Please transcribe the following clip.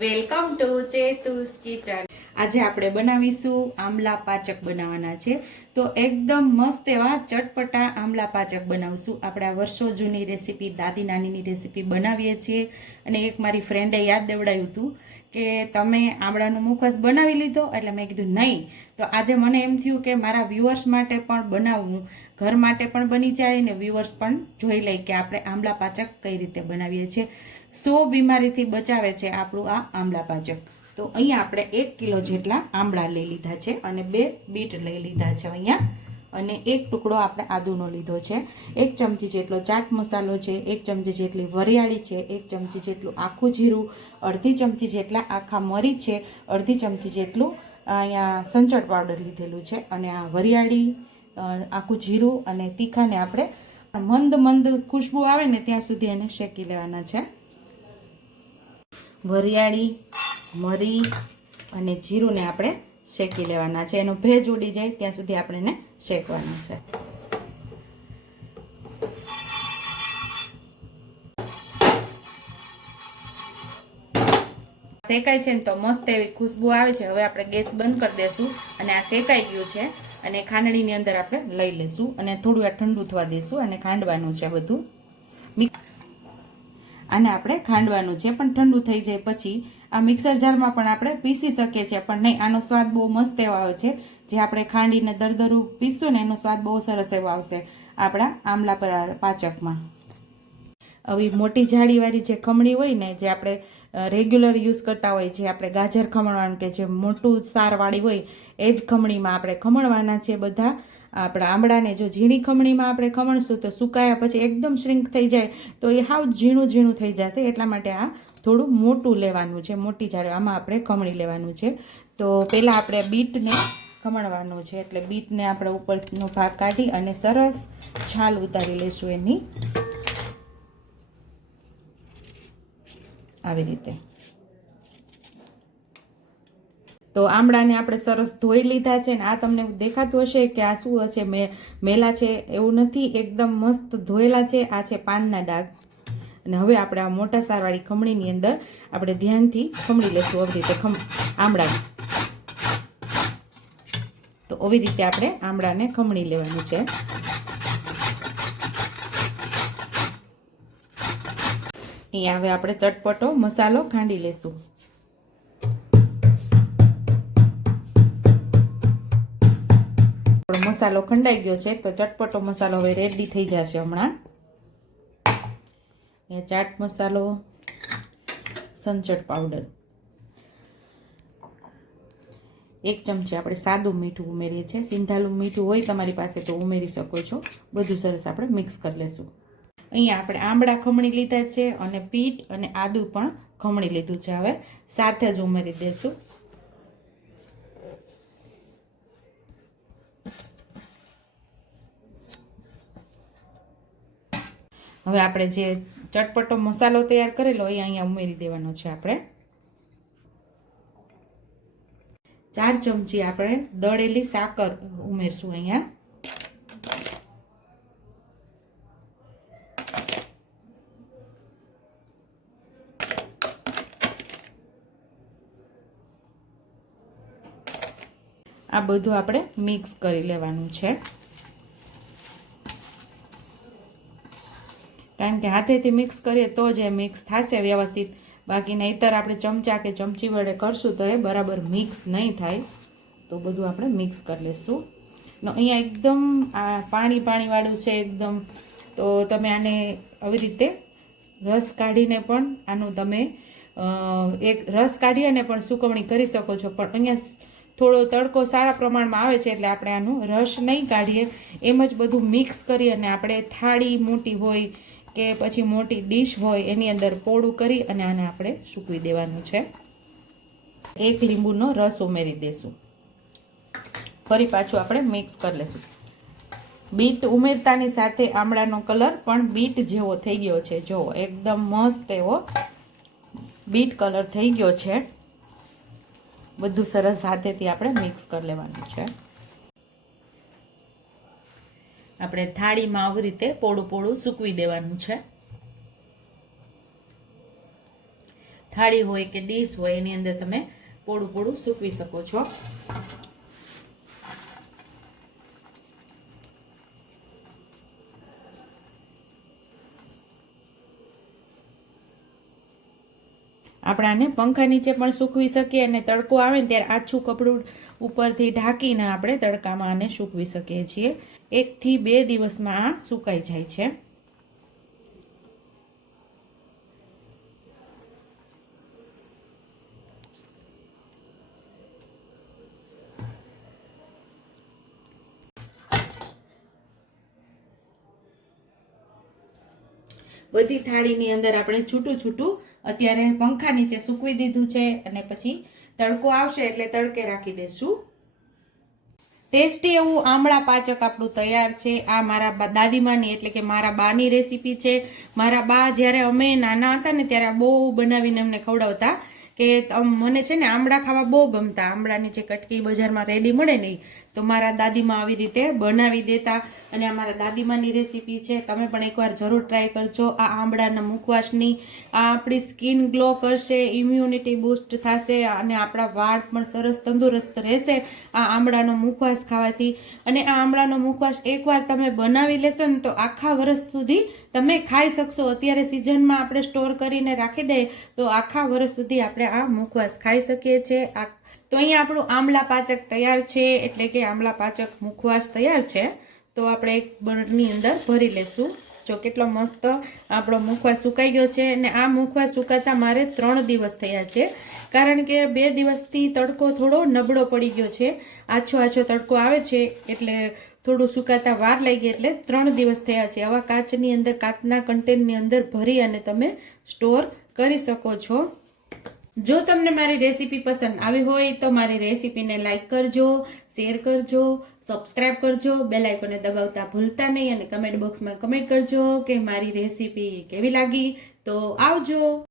Welcome to ચેતુસ kitchen. આજે આપણે બનાવીશું આમલા પાચક બનાવવાના છે। તો એકદમ મસ્ત એવા ચટપટા આમલા પાચક બનાવશું। આપણે આ વર્ષો જૂની રેસીપી, દાદી નાનીની રેસીપી બનાવીએ છીએ। અને એક મારી ફ્રેન્ડે યાદ દેવડાવ્યું હતું કે તમે આમળાનો મુખવાસ બનાવી લીધો, એટલે મેં કીધું નહીં। તો આજે મને એમ થયું કે મારા વ્યુઅર્સ માટે પણ બનાવવું, ઘર માટે પણ બની જાય ને વ્યુઅર્સ પણ જોઈ લે કે આપણે આમલા પાચક કઈ રીતે બનાવીએ છીએ। 100 બીમારીથી બચાવે છે આપણું આ આમલા પાચક। તો અહીંયા આપણે 1 કિલો જેટલા આમળા લઈ લીધા છે અને 2 બીટ લઈ લીધા છે અહીંયા, અને 1 ટુકડો આપણે આદુનો લીધો છે। 1 ચમચી જેટલો ચાટ મસાલો છે, 1 ચમચી જેટલી વરિયાળી છે, 1 ચમચી જેટલું આખું જીરું, અડધી ચમચી જેટલા આખા મરી છે, અડધી ચમચી જેટલું અહીંયા સંચળ પાવડર લીધેલું છે। અને આ વરિયાળી, આખું જીરું અને તીખાને આપણે મંદ મંદ ખુશ્બુ આવે ને ત્યાં સુધી એને શેકી લેવાના છે। વરિયાળી, મરી અને જીરુંને આપણે શેકી લેવાના છે। એનો ભેજ ઉડી જાય ત્યાં સુધી આપણે એને શેકવાના છે। શેકાય છે ને તો મસ્ત એવી ખુશ્બુ આવે છે। હવે આપણે ગેસ બંધ કરી દેશું અને આ શેકાઈ ગયું છે અને ખાંડણીની અંદર આપણે લઈ લેશું અને થોડું આ ઠંડુ થવા દેશું અને ખાંડવાનું છે બધું। આને આપણે ખાંડવાનું છે, પણ ઠંડુ થઈ જાય પછી આ મિક્સર જારમાં પણ આપણે પીસી શકીએ છીએ, પણ નહીં, આનો સ્વાદ બહુ મસ્ત એવો આવે છે। જે આપણે ખાંડીને દરદરું પીસશું ને એનો સ્વાદ બહુ સરસ એવો આવશે આપણા આમલા પાચકમાં। આવી મોટી જાળીવાળી જે ખમણી હોય ને, જે આપણે રેગ્યુલર યુઝ કરતા હોય, જે આપણે ગાજર ખમણવાનું કે જે મોટું સારવાળી હોય એ જ ખમણીમાં આપણે ખમણવાના છે બધા આપણા આમળાને। જો ઝીણી ખમણીમાં આપણે ખમણશું તો સુકાયા પછી એકદમ શ્રિંક થઈ જાય તો એ હાવ ઝીણું ઝીણું થઈ જશે। એટલા માટે આ થોડું મોટું લેવાનું છે, મોટી જાળી આમાં આપણે ખમણી લેવાનું છે। તો પહેલાં આપણે બીટને ખમણવાનું છે, એટલે બીટને આપણે ઉપરનો ભાગ કાઢી અને સરસ છાલ ઉતારી લઈશું એની, આવી રીતે। તો આમળાને આપણે સરસ ધોઈ લીધા છે ને આ તમને દેખાતું હશે કે આ શું હશે, મેલા છે, એવું નથી, એકદમ મસ્ત ધોયેલા છે। આ છે પાનના ડાઘ। અને હવે આપણે આ મોટા સારવાળી ખમણીની અંદર આપણે ધ્યાનથી ખમણી લેશું આવી રીતે આમળાને। તો આવી રીતે આપણે આમળાને ખમણી લેવાનું છે। અહીંયા હવે આપણે ચટપટો મસાલો ખાંડી લેશું। મસાલો ખંડાઈ ગયો છે, તો ચટપટો મસાલો હવે રેડી થઈ જશે હમણાં। ચાટ મસાલો, સંચળ પાવડર, 1 ચમચી આપણે સાદું મીઠું ઉમેરીએ છીએ। સિંધાલું મીઠું હોય તમારી પાસે તો ઉમેરી શકો છો। બધું સરસ આપણે મિક્સ કરી લેશું। અહીંયા આપણે આમળા ખમણી લીધા છે અને બીટ અને આદુ પણ ખમણી લીધું છે, હવે સાથે જ ઉમેરી દેશું। હવે આપણે જે ચટપટો મસાલો તૈયાર કરેલો એ અહીંયા ઉમેરી દેવાનો છે આપણે। 4 ચમચી આપણે દળેલી સાકર ઉમેરશું અહીંયા। આ બધું આપણે મિક્સ કરી લેવાનું છે, કારણ કે હાથેથી મિક્સ કરીએ તો જ એ મિક્સ થશે વ્યવસ્થિત, બાકી નહીંતર આપણે ચમચા કે ચમચી વડે કરશું તો એ બરાબર મિક્સ નહીં થાય। તો બધું આપણે મિક્સ કરી લઈશું। અહીંયા એકદમ આ પાણીવાળું છે એકદમ, તો તમે આને આવી રીતે રસ કાઢીને પણ આનું તમે એક રસ કાઢીને પણ સુકવણી કરી શકો છો, પણ અહીંયા થોડો તડકો સારા પ્રમાણમાં આવે છે એટલે આપણે આનું રસ નહીં કાઢીએ, એમ જ બધું મિક્સ કરી અને આપણે થાળી મોટી હોય કે પછી મોટી ડીશ હોય એની અંદર પોળું કરી અને આને આપણે સૂકવી દેવાનું છે। 1 લીંબુનો રસ ઉમેરી દેશું। ફરી પાછું આપણે મિક્સ કરી લેશું। બીટ ઉમેરતાની સાથે આમળાનો કલર પણ બીટ જેવો થઈ ગયો છે, જો એકદમ મસ્ત એવો બીટ કલર થઈ ગયો છે। બધું સરસ હાથેથી આપણે મિક્સ કરી લેવાનું છે। આપણે થાળીમાં આવી રીતે પોળું પોળું સૂકવી દેવાનું છે। થાળી હોય કે ડીશ હોય એની અંદર તમે પોડું પોડું સૂકવી શકો છો. આપણે આને પંખા નીચે પણ સૂકવી શકીએ અને તડકો આવે ને ત્યારે આછું કપડું ઉપરથી ઢાંકીને આપણે તડકામાં આને સૂકવી શકીએ છીએ. 1 થી 2 દિવસમાં આ સુકાઈ જાય છે. બધી થાળીની અંદર આપણે છૂટું છૂટું અત્યારે પંખા નીચે સૂકવી દીધું છે અને પછી તડકો આવશે એટલે તડકે રાખી દેશું. ટેસ્ટી એવું આમળા પાચક આપણું તૈયાર છે. આ મારા દાદીમાની એટલે કે મારા બાની રેસીપી છે. મારા બા જ્યારે અમે નાના હતા ને ત્યારે બહુ બનાવીને અમને ખવડાવતા કે મને છે ને આમળા ખાવા બહુ ગમતા. આમળાની જે કટકી બજારમાં રેડી મળે ને તો મારા દાદીમાં આવી રીતે બનાવી દેતા અને આ મારા દાદીમાની રેસીપી છે. તમે પણ એકવાર જરૂર ટ્રાય કરજો. આ આમળાના મુખવાસની આ આપણી સ્કિન ગ્લો કરશે, ઇમ્યુનિટી બૂસ્ટ થશે અને આપણા વાળ પણ સરસ તંદુરસ્ત રહેશે આ આમળાનો મુખવાસ ખાવાથી. અને આ આમળાનો મુખવાસ એકવાર તમે બનાવી લેશો ને તો આખા વર્ષ સુધી તમે ખાઈ શકશો. અત્યારે સિઝનમાં આપણે સ્ટોર કરીને રાખી દઈએ તો આખા વર્ષ સુધી આપણે આ મુખવાસ ખાઈ શકીએ છીએ. તો અહીંયા આપણું આમલા પાચક તૈયાર છે, એટલે કે આમલા પાચક મુખવાસ તૈયાર છે. તો આપણે એક બરની અંદર ભરી લેશું. જો કેટલો મસ્ત આપણો મુખવાસ સુકાઈ ગયો છે. અને આ મુખવાસ સુકાતા મારે 3 દિવસ થયા છે, કારણ કે 2 દિવસથી તડકો થોડો નબળો પડી ગયો છે. આછો તડકો આવે છે એટલે થોડું સુકાતા વાર લાગી, એટલે 3 દિવસ થયા છે. આવા કાચની અંદર, કાચના કન્ટેનરની અંદર ભરી અને તમે સ્ટોર કરી શકો છો. જો તમને મારી રેસીપી પસંદ આવી હોય તો મારી રેસીપીને લાઈક કરજો, શેર કરજો, સબસ્ક્રાઇબ કરજો, બેલ આઇકોને દબાવતા ભૂલતા નહીં અને કમેન્ટ બોક્સમાં કમેન્ટ કરજો કે મારી રેસીપી કેવી લાગી. તો આવજો.